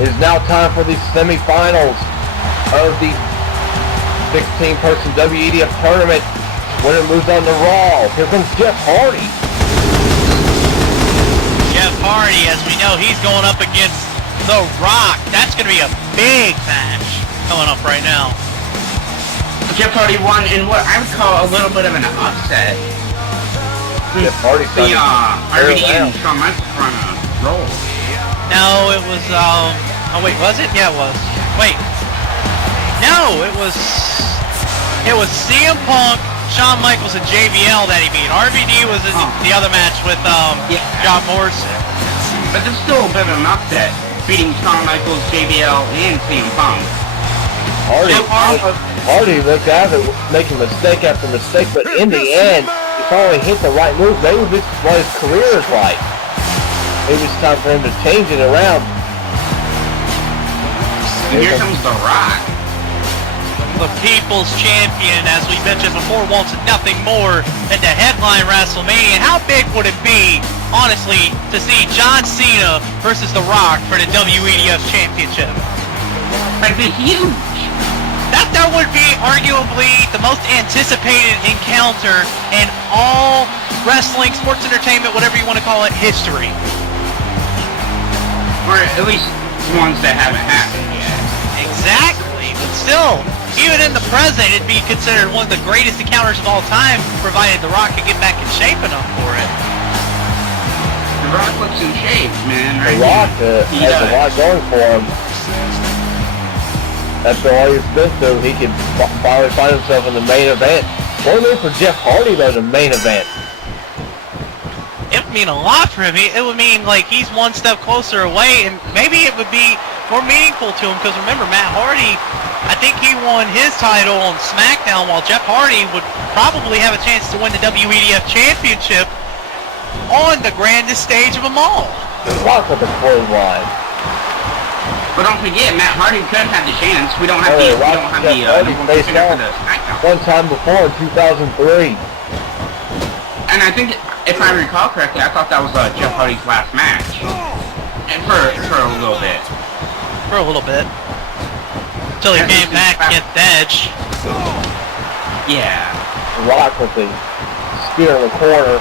It is now time for the semifinals of the 16-person WEDF tournament. Winner moves on to Raw. Here comes Jeff Hardy. Jeff Hardy, as we know, he's going up against The Rock. That's going to be a big match coming up right now. Jeff Hardy won in what I would call a little bit of an upset. Jeff Hardy the RVD and Shawn Michaels front roll. No, it was, oh wait, was it? Yeah, it was. Wait. No, it was CM Punk, Shawn Michaels, and JBL that he beat. RVD was in the other match with John Morrison. But there's still a bit of an upset, beating Shawn Michaels, JBL, and CM Punk. Hardy looked out at making mistake after mistake, but in the end, he finally hit the right move. Maybe this is what his career is like. Maybe it's time for him to change it around. And here comes The Rock. The People's Champion, as we mentioned before, wants nothing more than to headline Rasslemania. How big would it be, honestly, to see John Cena versus The Rock for the WEDF Championship? That'd be huge. That would be arguably the most anticipated encounter in all wrestling, sports entertainment, whatever you want to call it, history. Or at least ones that haven't happened yet. Exactly, but still, even in the present, it'd be considered one of the greatest encounters of all time, provided The Rock could get back in shape enough for it. The Rock looks in shape, man. Right? The Rock has a lot going for him. After all he's been through, he can finally find himself in the main event. What would it mean for Jeff Hardy, though, the main event? It would mean a lot for him. It would mean like he's one step closer away, and maybe it would be more meaningful to him, because remember, Matt Hardy, I think he won his title on SmackDown, while Jeff Hardy would probably have a chance to win the WEDF Championship on the grandest stage of them all. The Rock with the clothesline. But don't forget, Matt Hardy could have the chance. We don't have the SmackDown. One time before in 2003. And I think, if I recall correctly, I thought that was Jeff Hardy's last match. And for a little bit. For a little bit. Until he came back against Edge. Yeah. Rock with the spear in the corner.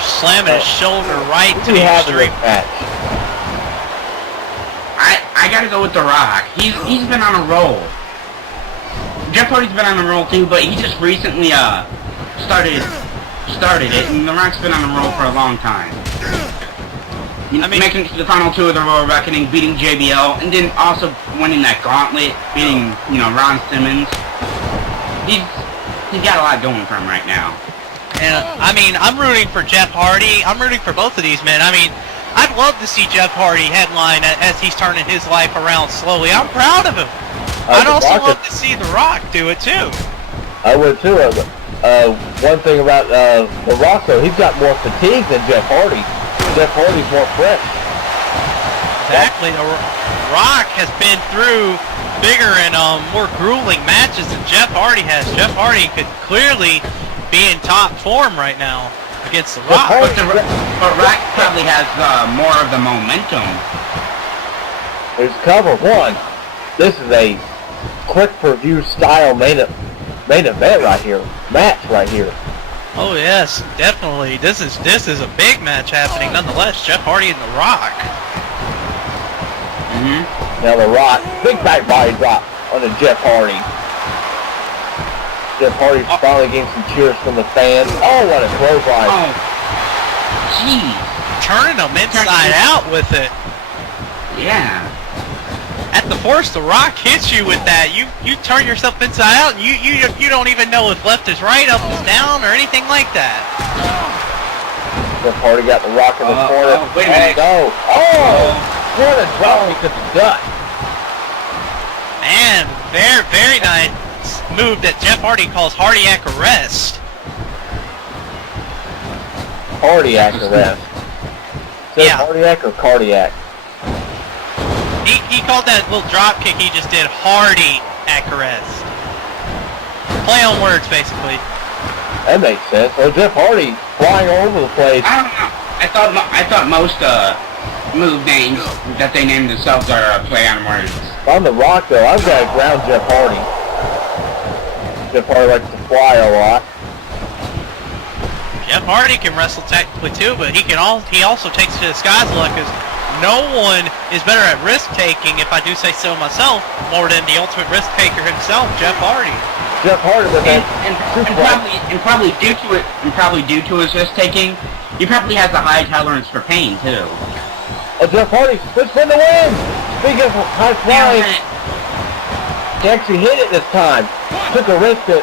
Slamming his shoulder right to the extreme. I gotta go with The Rock. He's been on a roll. Jeff Hardy's been on a roll too, but he just recently started it, and The Rock's been on a roll for a long time. Making it to the final two of the Royal Reckoning, beating JBL, and then also winning that gauntlet, beating Ron Simmons. He's got a lot going for him right now. And I mean, I'm rooting for Jeff Hardy. I'm rooting for both of these men. I mean, I'd love to see Jeff Hardy headline as he's turning his life around slowly. I'm proud of him. I'd also love to see The Rock do it too. I would too. One thing about The Rock, though, he's got more fatigue than Jeff Hardy. Jeff Hardy's more fresh. Exactly. The Rock has been through bigger and more grueling matches than Jeff Hardy has. Jeff Hardy could clearly be in top form right now against The Rock. But Rock probably has more of the momentum. There's cover one. This is a quick per-view style main event right here. Match right here. Oh yes, definitely. This is a big match happening nonetheless. Jeff Hardy and The Rock. Now The Rock, big back body drop on the Jeff Hardy. Jeff Hardy finally getting some cheers from the fans. Oh, what a clothesline. Oh, jeez. Turning them inside out with it. Yeah. At the force, The Rock hits you with that. You turn yourself inside out, and you don't even know if left is right, up is down, or anything like that. Jeff Hardy got The Rock in the corner. Wait a minute. No. Oh, what a drop to the gut. And very nice move that Jeff Hardy calls Hardiac arrest. Hardiac arrest. Is it Hardiac or cardiac? He called that little drop kick he just did Hardiac arrest. Play on words, basically. That makes sense. Well, Jeff Hardy flying all over the place. I don't know. I thought most move names that they named themselves are play on words. On The Rock, though, I've got to ground Jeff Hardy. Jeff Hardy likes to fly a lot. Jeff Hardy can wrestle technically too, but he also takes it to the skies a lot because no one is better at risk taking, if I do say so myself, more than the ultimate risk taker himself, Jeff Hardy. Jeff Hardy with that probably due to his risk taking, he probably has a high tolerance for pain too. Oh, Jeff Hardy, let's win the win! Speaking of high flying, he actually hit it this time. Took a risk at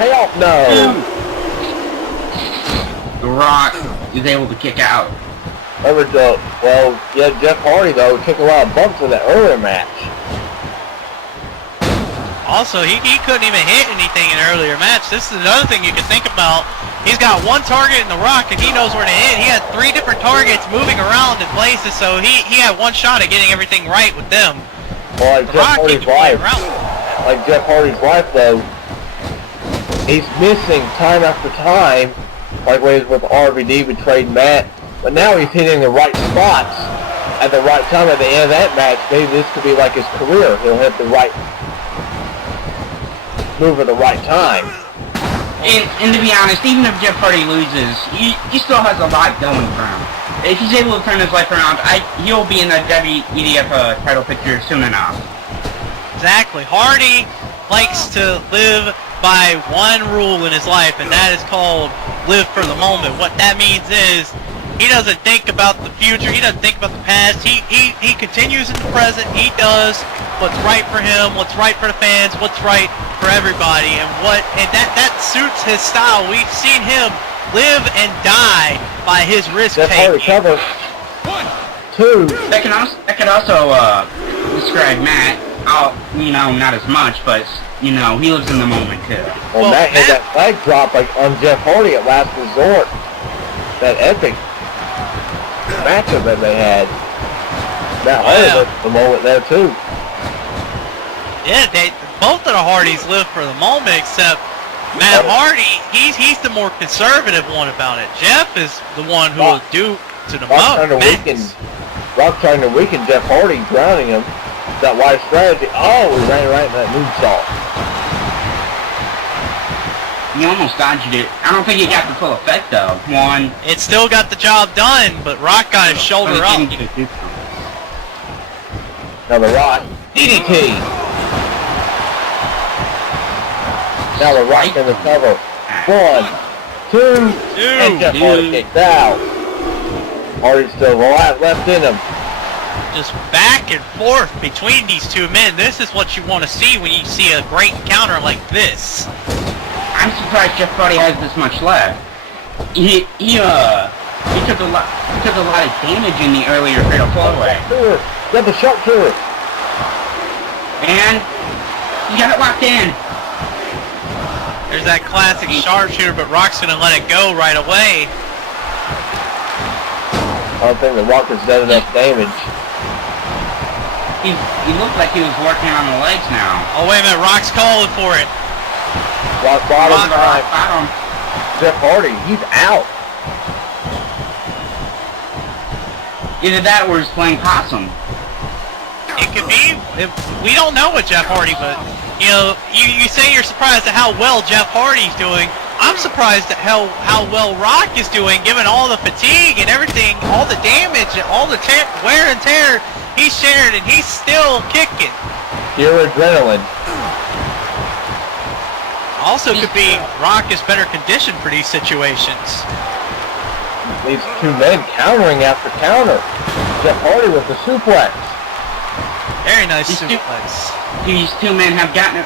help. No. The Rock is able to kick out. Well, yeah, Jeff Hardy, though, took a lot of bumps in that earlier match. Also, he couldn't even hit anything in an earlier match. This is another thing you can think about. He's got one target in The Rock, and he knows where to hit. He had 3 different targets moving around in places, so he had one shot at getting everything right with them. Well, like Jeff Hardy's wife. Like Jeff Hardy's wife, though, he's missing time after time, like when he was with RVD, betrayed Matt. But now he's hitting the right spots at the right time at the end of that match. Maybe this could be like his career. He'll hit the right move at the right time. And to be honest, even if Jeff Hardy loses, he still has a lot going for him. If he's able to turn his life around, he'll be in the WEDF title picture soon enough. Exactly. Hardy likes to live by one rule in his life, and that is called live for the moment. What that means is he doesn't think about the future. He doesn't think about the past. He continues in the present. He does what's right for him, what's right for the fans, what's right for everybody, and that suits his style. We've seen him live and die by his risk taking. Cover. 2. That can also describe Matt. Not as much, but he lives in the moment too. Well, Matt had that flag drop like on Jeff Hardy at Last Resort. That epic matchup that they had. Matt Hardy was the moment there too. Yeah, both of the Hardys live for the moment, except Matt Hardy, he's the more conservative one about it. Jeff is the one who will do to the most. Rock trying to weaken Jeff Hardy, drowning him. That wise strategy. Oh, he ran right in that moonsault. He almost dodged it. I don't think he got the full effect though. It still got the job done, but Rock got his shoulder up. Now the Rock. DDT. Now the Rock in the cover. 1, 2, and Jeff Hardy kicked out. Hardy's still left in him. Just back and forth between these two men. This is what you want to see when you see a great encounter like this. I'm surprised Jeff Hardy has this much left. He took a lot of damage in the earlier fatal four-way. Got the sharpshooter. And he got it locked in. There's that classic sharpshooter, but Rock's gonna let it go right away. I don't think the Rock has done enough damage. He looked like he was working on the legs now. Oh wait a minute, Rock's calling for it. Rock bottom. Rock bottom. Jeff Hardy, he's out. Either that or he's playing possum. It could be. We don't know what Jeff Hardy, but you say you're surprised at how well Jeff Hardy's doing. I'm surprised at how well Rock is doing, given all the fatigue and everything, all the damage, and all the wear and tear he's shared, and he's still kicking. Pure adrenaline. Also could be Rock is better conditioned for these situations. These two men countering after counter. Jeff Hardy with the suplex. Very nice suplex. These two men have gotten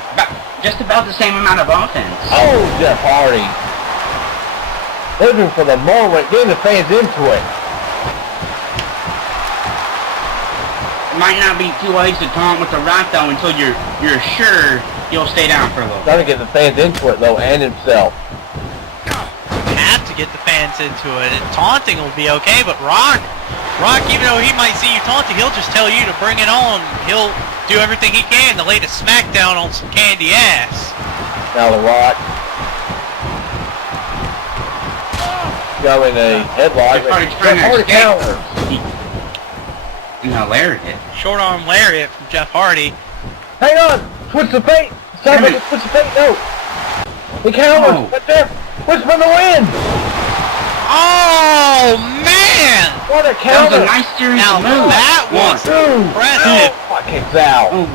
just about the same amount of offense. Oh, Jeff Hardy. Living for the moment, getting the fans into it. It might not be too easy to taunt with the Rock though until you're sure he'll stay down for a little bit. Trying to get the fans into it though, and himself. Have to get the fans into it, and taunting will be okay, but Rock, even though he might see you taunting, he'll just tell you to bring it on. He'll do everything he can to lay the smackdown on some candy ass. Now the Rock. Going a headlock. Hardy counters. No, lariat. Short arm lariat from Jeff Hardy. Hang on! Twist the fate! Stop it! Twist the fate! No! He counters! But there! Whisper the wind! Oh, man! What a That counter! was a nice series Now, of moves. that was impressive. Kicks out. Oh,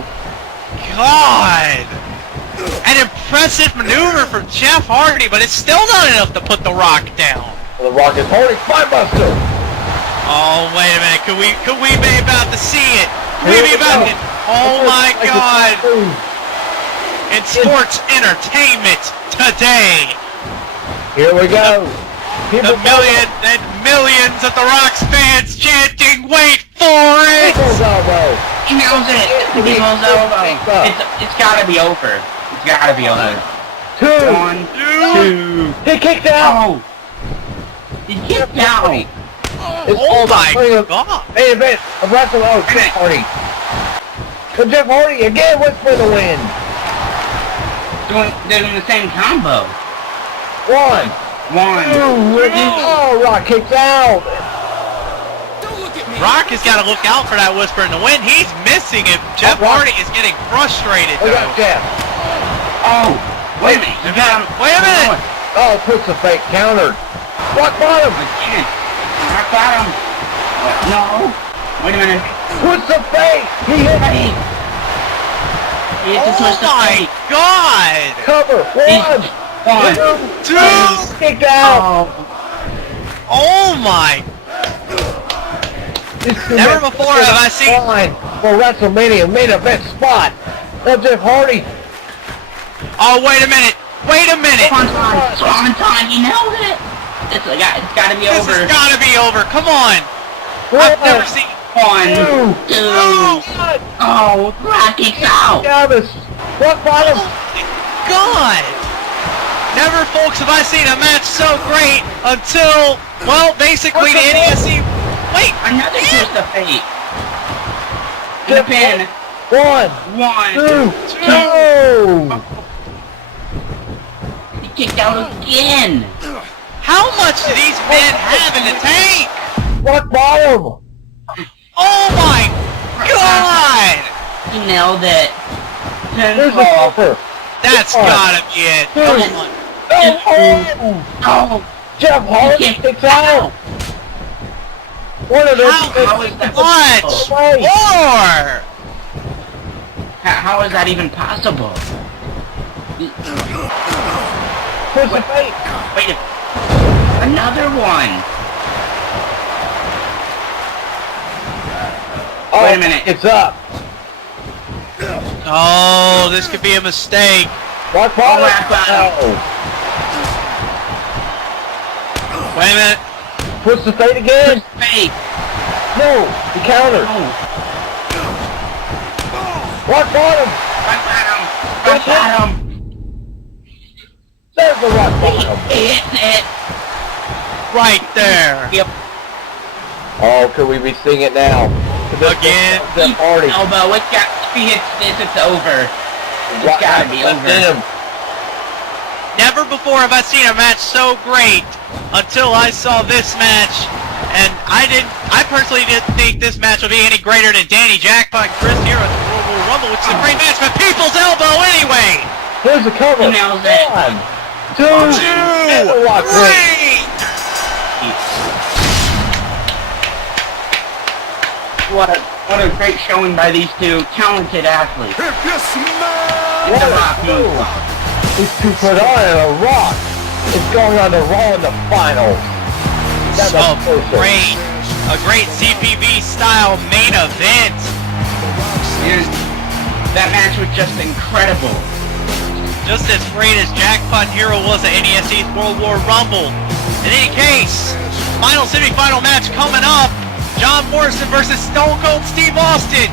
God! An impressive maneuver from Jeff Hardy, but it's still not enough to put the Rock down. The Rock is holding Spinebuster! Oh, wait a minute. Could we be about to see it? Could we be about to... Oh, my God. In sports entertainment today, Here we go. the millions of the Rock's fans chanting, wait for it! People's elbow. he knows it. People's elbow. It's gotta be over. It's gotta be over. 2, 1, 2. He kicked out. Oh. He kicked out. It's Oh, all my about God. main event of Rasslemania. Jeff Hardy. But Jeff Hardy again went for the win. Doing the same combo. 1, 1. 2, oh, Rock kicks out. Rock has got to look out for that whisper in the wind. He's missing it. Jeff Hardy is getting frustrated, We though. got Jeff. Oh, wait a minute. You got him. Wait a minute. Oh, puts the fake countered. Rock bottom. Again. Rock bottom. No. Wait a minute. Puts the fake. He hit Hey. He hit the twist Oh, of my fate. God. cover. 1, 1. 2, kicked out. Oh. Oh, my. Never before have I seen... Fine for Rasslemania main event spot. Now Jeff Hardy. Oh, wait a minute. Wait a minute. Swanton, he nailed it. It's gotta be This over. has got to be over. Come on. I've never seen... 1, 2. Oh, Oh, Rock kicks out. Travis. Rock bottom. my God. Never, folks, have I seen a match so great until, well, basically the NESC... Wait. Another yeah. twist of fate. The pin. 1, 1, 2. He kicked out again. How much do these men have in the tank? Rock bottom. Oh my God! He nailed it. Here's the Pinfall. offer. That's gotta be it. Come on. Oh, Jeff Hardy kicks out. One of those. How is that What? possible? More! How is that even possible? Push the fake. Wait, another one. Oh, Wait a minute. It's up. Oh, this could be a mistake. Rock bottom. Rock bottom. Oh. Wait a minute. Push the fade again. Fake. No, he countered. Oh, Rock bottom. rock bottom. Rock bottom. There's the rock bottom. Hit it. Right there. Yep. Oh, could we be seeing it now? Again. Jeff Hardy. Elbow. If he hits this, it's over. It's gotta be over. Him. Never before have I seen a match so great until I saw this match. And I personally didn't think this match would be any greater than Danny Jackpot and Chris Hero at the World War Rumble, which is a great match, but people's elbow anyway! Here's the cover. He nails it. 1, 2, and the rock break. 3! What a great showing by these two talented athletes. What The a Rock move. move. These two put on and a rock. It's going on to Raw in the finals. That's So crucial. a great CPV style main event. And that match was just incredible. Just as great as Jackpot Hero was at NESC's World War Rumble. In any case, final semi-final match coming up. John Morrison versus Stone Cold Steve Austin.